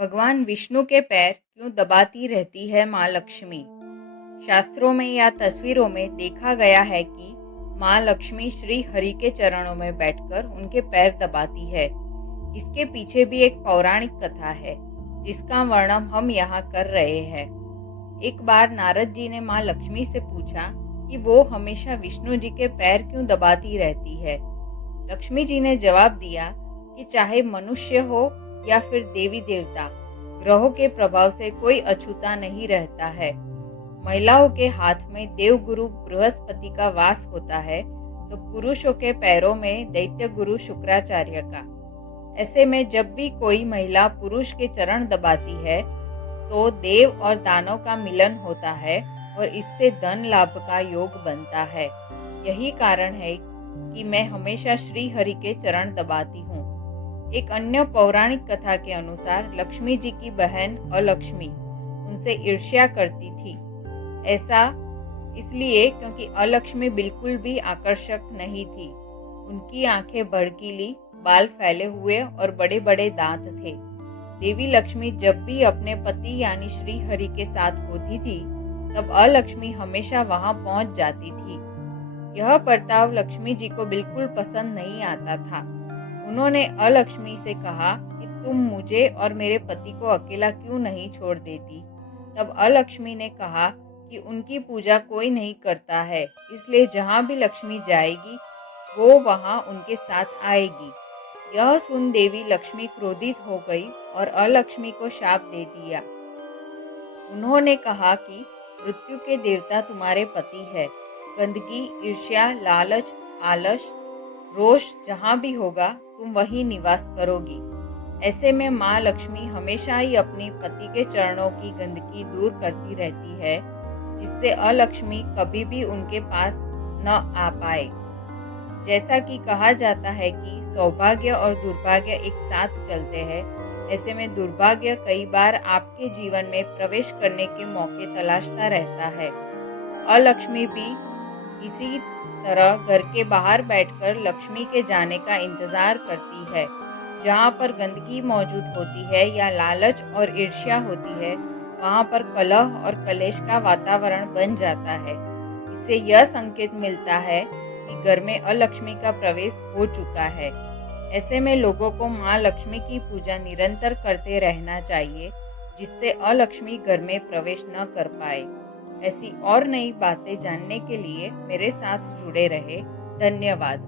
भगवान विष्णु के पैर क्यों दबाती रहती है माँ लक्ष्मी? शास्त्रों में या तस्वीरों में देखा गया है कि माँ लक्ष्मी श्री हरि के चरणों में बैठकर उनके पैर दबाती है। इसके पीछे भी एक पौराणिक कथा है, जिसका वर्णन हम यहाँ कर रहे हैं। एक बार नारद जी ने माँ लक्ष्मी से पूछा कि वो हमेशा विष्णु जी के पैर क्यों दबाती रहती है। लक्ष्मी जी ने जवाब दिया कि चाहे मनुष्य हो या फिर देवी देवता, ग्रहों के प्रभाव से कोई अछूता नहीं रहता है। महिलाओं के हाथ में देवगुरु बृहस्पति का वास होता है, तो पुरुषों के पैरों में दैत्य गुरु शुक्राचार्य का। ऐसे में जब भी कोई महिला पुरुष के चरण दबाती है, तो देव और दानव का मिलन होता है और इससे धन लाभ का योग बनता है। यही कारण है कि मैं हमेशा श्री हरि के चरण दबाती हूँ। एक अन्य पौराणिक कथा के अनुसार लक्ष्मी जी की बहन अलक्ष्मी उनसे ईर्ष्या करती थी। ऐसा इसलिए क्योंकि अलक्ष्मी बिल्कुल भी आकर्षक नहीं थी। उनकी आंखें भड़कीली, बाल फैले हुए और बड़े बड़े दांत थे। देवी लक्ष्मी जब भी अपने पति यानी श्री हरि के साथ होती थी, तब अलक्ष्मी हमेशा वहां पहुंच जाती थी। यह बर्ताव लक्ष्मी जी को बिल्कुल पसंद नहीं आता था। उन्होंने अलक्ष्मी से कहा कि तुम मुझे और मेरे पति को अकेला क्यों नहीं छोड़ देती। तब अलक्ष्मी ने कहा कि उनकी पूजा कोई नहीं करता है, इसलिए जहाँ भी लक्ष्मी जाएगी वो वहाँ उनके साथ आएगी। यह सुन देवी लक्ष्मी क्रोधित हो गई और अलक्ष्मी को शाप दे दिया। उन्होंने कहा कि मृत्यु के देवता तुम्हारे पति है। गंदगी, ईर्ष्या, लालच, आलस, रोष जहाँ भी होगा तुम वहीं निवास करोगी। ऐसे में माँ लक्ष्मी हमेशा ही अपनी पति के चरणों की गंदगी दूर करती रहती है, जिससे अलक्ष्मी कभी भी उनके पास न आ पाए। जैसा कि कहा जाता है कि सौभाग्य और दुर्भाग्य एक साथ चलते हैं, ऐसे में दुर्भाग्य कई बार आपके जीवन में प्रवेश करने के मौके तलाशता रहता है। अलक्ष्मी भी इसी तरह घर के बाहर बैठकर लक्ष्मी के जाने का इंतजार करती है। जहाँ पर गंदगी मौजूद होती है या लालच और ईर्ष्या होती है, वहाँ पर कलह और कलेश का वातावरण बन जाता है। इससे यह संकेत मिलता है कि घर में अलक्ष्मी का प्रवेश हो चुका है। ऐसे में लोगों को माँ लक्ष्मी की पूजा निरंतर करते रहना चाहिए, जिससे अलक्ष्मी घर में प्रवेश न कर पाए। ऐसी और नई बातें जानने के लिए मेरे साथ जुड़े रहे। धन्यवाद।